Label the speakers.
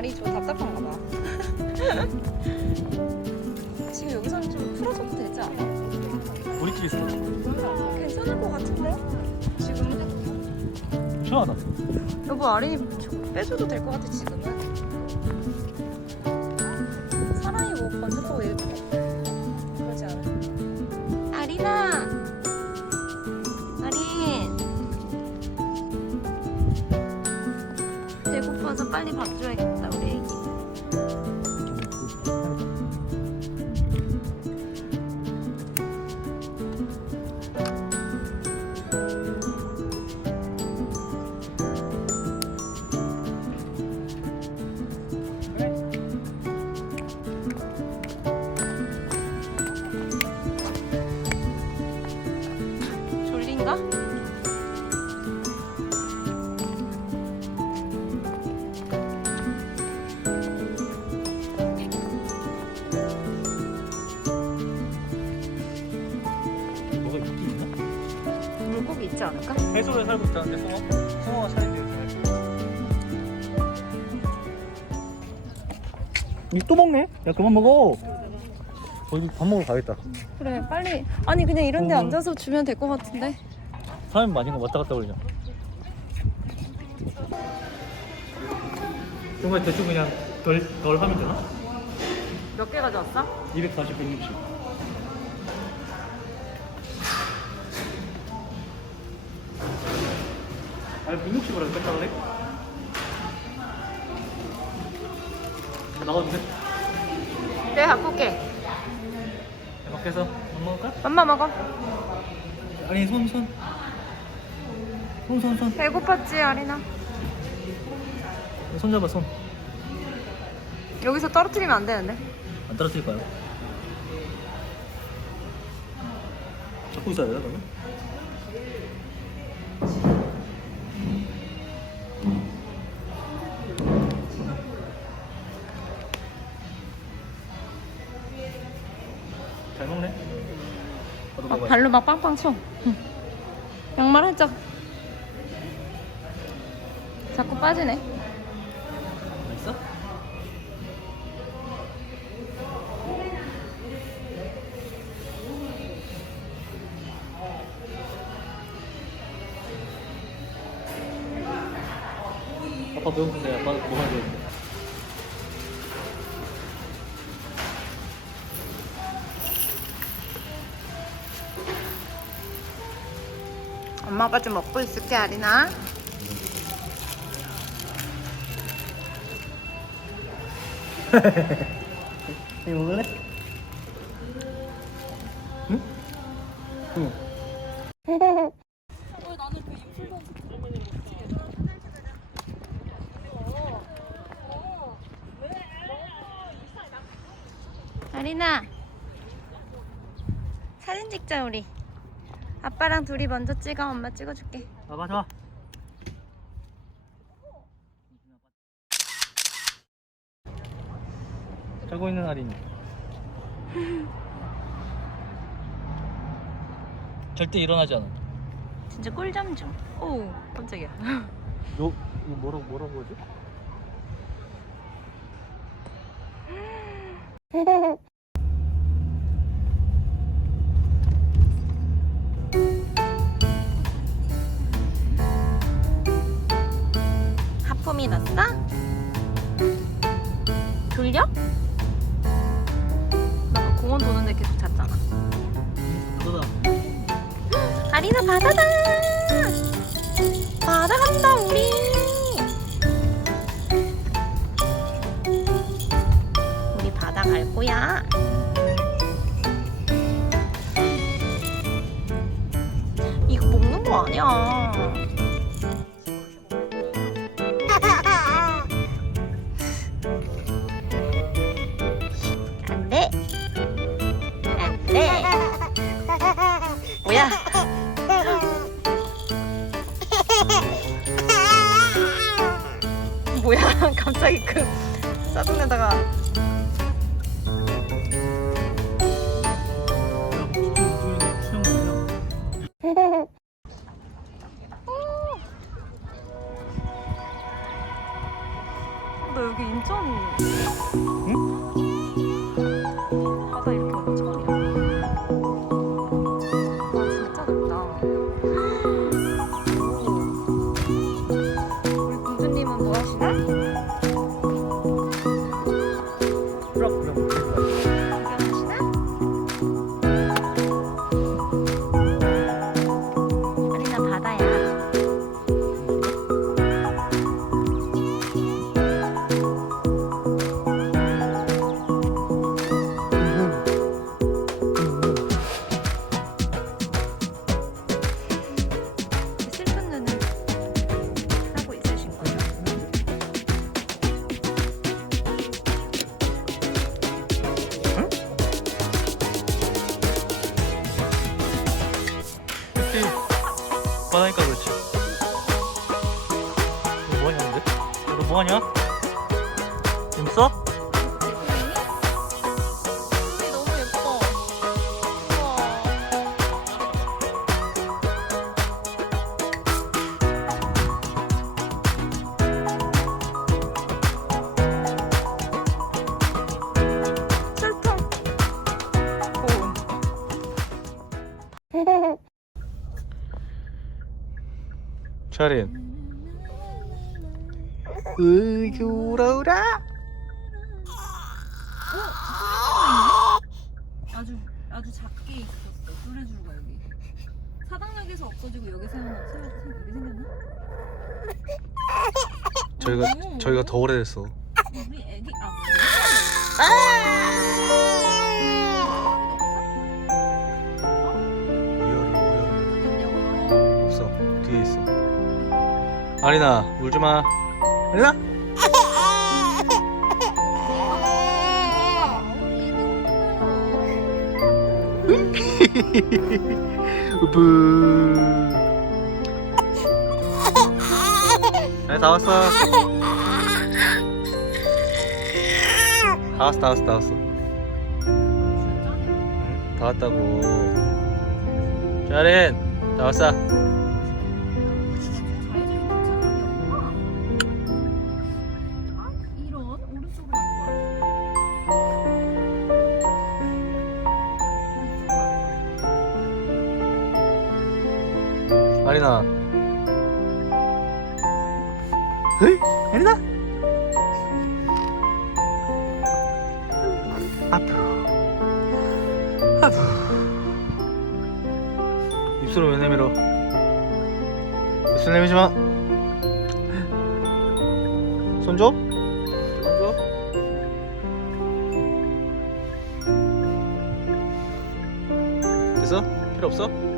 Speaker 1: 알이 좀 답답한가 봐. 지금 여기서는 좀 풀어줘도 되지 않아?
Speaker 2: 우리끼리 있어.
Speaker 1: 괜찮을 것 같은데? 지금
Speaker 2: 시원하다.
Speaker 1: 여보 아린이 좀 빼줘도 될 것 같아 지금은. 사람이 뭐 번쩍하고 이렇게 그러지 않아. 아린아, 아린. 배고파서 빨리 밥 줘야겠다 졸린가?
Speaker 2: 뭐가 있긴 있나?
Speaker 1: 물고기 있지 않을까?
Speaker 2: 해소에 살고 있다는데 송어? 송어가 살인데 이또 먹네? 야 그만 먹어. 어디 밥 먹으러 가겠다.
Speaker 1: 그래 빨리 아니 그냥 이런 데
Speaker 2: 어.
Speaker 1: 앉아서 주면 될 것 같은데
Speaker 2: 사람이 많이 가 왔다 갔다 걸리냐? 정말 대충 그냥 덜, 덜 하면 되나?
Speaker 1: 몇 개 가져왔어?
Speaker 2: 240, 160. 아니 160으로 뺐다 그래? 돼?
Speaker 1: 내가 갖고 올게
Speaker 2: 밖에서 안 먹을까?
Speaker 1: 엄마 먹어
Speaker 2: 아니 손 손. 손 손 손.
Speaker 1: 배고팠지 아리나
Speaker 2: 손 잡아 손.
Speaker 1: 여기서 떨어뜨리면 안 되는데
Speaker 2: 안 떨어뜨릴까요? 잡고 있어야 돼요 그러면? 잘 먹네. 나도
Speaker 1: 막
Speaker 2: 먹어야지.
Speaker 1: 발로 막 빵빵 쳐 응. 양말 자꾸 빠지네.
Speaker 2: 맛있어? 아빠 배고픈데 아빠 먹어야 되는데?
Speaker 1: 엄마 아빠 좀 먹고 있을게 아리나
Speaker 2: 이거 먹을래? 응? 응.
Speaker 1: 아리나 사진 찍자 우리 아빠랑 둘이 먼저 찍어 엄마 찍어줄게
Speaker 2: 봐봐 좋아 자고 있는 아린이 절대 일어나지 않아
Speaker 1: 진짜 꿀잠 좀 오 깜짝이야
Speaker 2: 너 이거 뭐라고 뭐라고 하지?
Speaker 1: 하품이 났어? 졸려? 아리나 바다다. 바다 간다 우리. 우리 바다 갈 거야. 이거 먹는 거 아니야 갑자기 그 짜증내다가
Speaker 2: 하다니까 그렇지 너 뭐하냐 근데? 너 뭐하냐? 재밌어? 차린. 으유라우라.
Speaker 1: 아주 아주 작게 있었어. 뚜레쥬가 여기. 사당역에서 없어지고 여기 세웠나 세 여기 생겼나?
Speaker 2: 저희가
Speaker 1: 오.
Speaker 2: 저희가 더 오래됐어.
Speaker 1: 우리 애기 아
Speaker 2: 아리나 울지마. 아리나? 우브 네다 왔어. 다 왔어 다 왔어 다 왔어. 응, 다 왔다고. 짜린 다 왔어 아리나. 헤이? 아리나? 아프. 아프. 입술을 왜 내밀어? 입술 내밀지 마 손 줘? 됐어? 필요 없어?